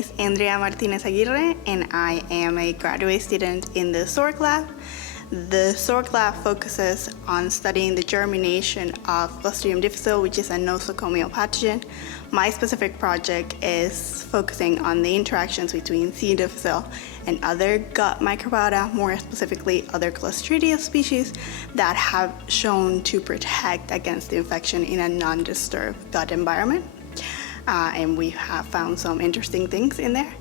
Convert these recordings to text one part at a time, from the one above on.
is Andrea Martinez Aguirre, and I am a graduate student in the SORC lab. The SORC lab focuses on studying the germination of Clostridium difficile, which is a nosocomial pathogen. My specific project is focusing on the interactions between C. difficile and other gut microbiota, more specifically other Clostridium species that have shown to protect against the infection in a non-disturbed gut environment. And we have found some interesting things in there.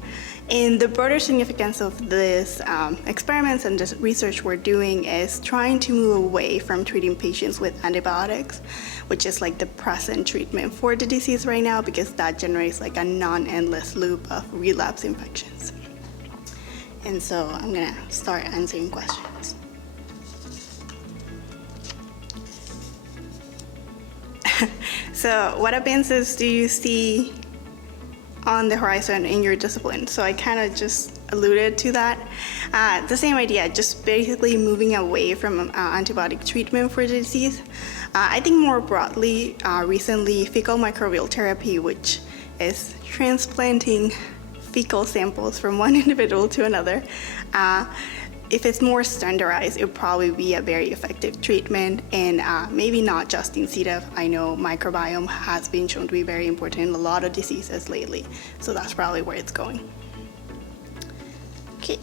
And the broader significance of this experiments and this research we're doing is trying to move away from treating patients with antibiotics, which is like the present treatment for the disease right now, because that generates like a non-endless loop of relapse infections. And so I'm gonna start answering questions. So what advances do you see on the horizon in your discipline? So I kind of just alluded to that. The same idea, just basically moving away from antibiotic treatment for the disease. I think more broadly, recently, fecal microbial therapy, which is transplanting fecal samples from one individual to another. If it's more standardized, it would probably be a very effective treatment, and maybe not just in C. diff. I know microbiome has been shown to be very important in a lot of diseases lately, so that's probably where it's going. Okay.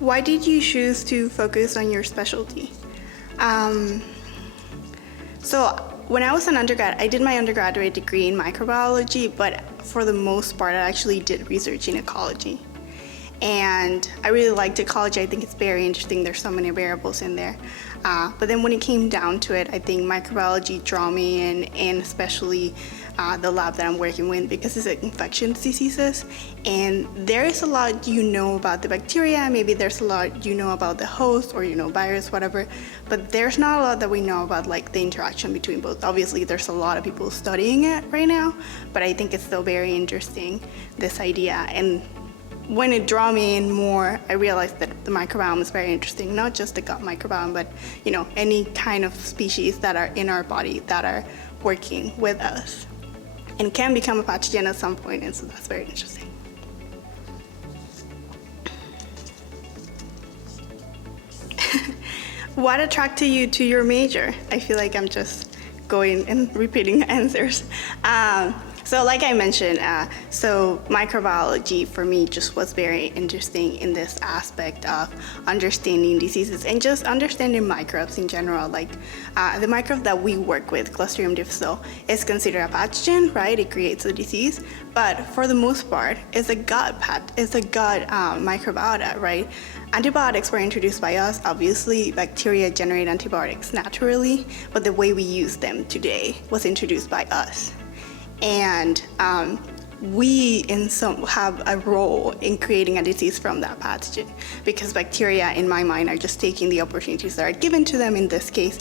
Why did you choose to focus on your specialty? So when I was an undergrad, I did my undergraduate degree in microbiology, but for the most part, I actually did research in ecology. And I really liked ecology. I think it's very interesting. There's so many variables in there. But then when it came down to it, I think microbiology drew me in, and especially the lab that I'm working with, because it's infectious diseases. And there is a lot you know about the bacteria. Maybe there's a lot you know about the host, or virus, whatever. But there's not a lot that we know about like the interaction between both. Obviously, there's a lot of people studying it right now, but I think it's still very interesting, this idea. And when it drew me in more, I realized that the microbiome is very interesting, not just the gut microbiome, but any kind of species that are in our body that are working with us and can become a pathogen at some point, and so that's very interesting. What attracted you to your major? I feel like I'm just going and repeating answers. So like I mentioned, so microbiology for me just was very interesting in this aspect of understanding diseases and just understanding microbes in general. Like the microbe that we work with, Clostridium difficile, is considered a pathogen, right? It creates a disease, but for the most part, it's a gut microbiota, right? Antibiotics were introduced by us. Obviously, bacteria generate antibiotics naturally, but the way we use them today was introduced by us. And we have a role in creating a disease from that pathogen, because bacteria, in my mind, are just taking the opportunities that are given to them, in this case,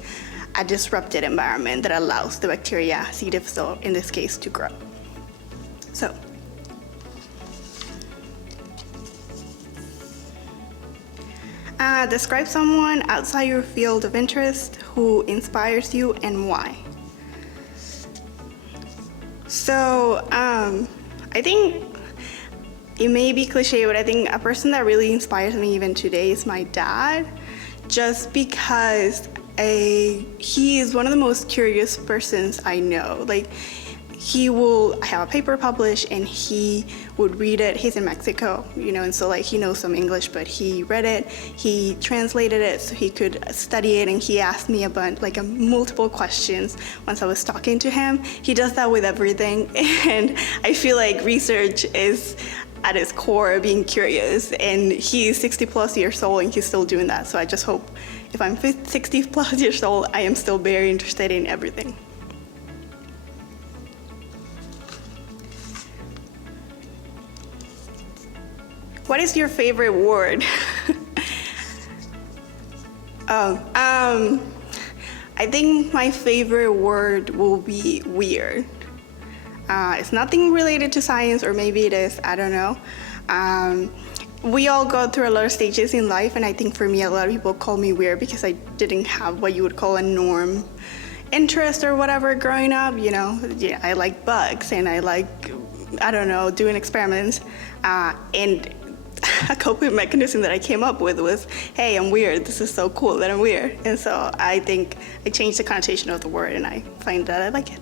a disrupted environment that allows the bacteria, C. difficile in this case, to grow. So, describe someone outside your field of interest who inspires you and why. So I think it may be cliche, but I think a person that really inspires me even today is my dad, just because he is one of the most curious persons I know. Like, I have a paper published, and he would read it. He's in Mexico, and so like he knows some English, but he read it, he translated it so he could study it, and he asked me about multiple questions once I was talking to him. He does that with everything, and I feel like research is at his core being curious, and he's 60 plus years old and he's still doing that. So I just hope if I'm 60 plus years old, I am still very interested in everything. What is your favorite word? I think my favorite word will be weird. It's nothing related to science, or maybe it is, I don't know. We all go through a lot of stages in life, and I think for me, a lot of people call me weird because I didn't have what you would call a norm interest or whatever growing up. You know, yeah, I like bugs and I like, I don't know, doing experiments. And a coping mechanism that I came up with was, hey, I'm weird. This is so cool that I'm weird. And so I think I changed the connotation of the word, and I find that I like it.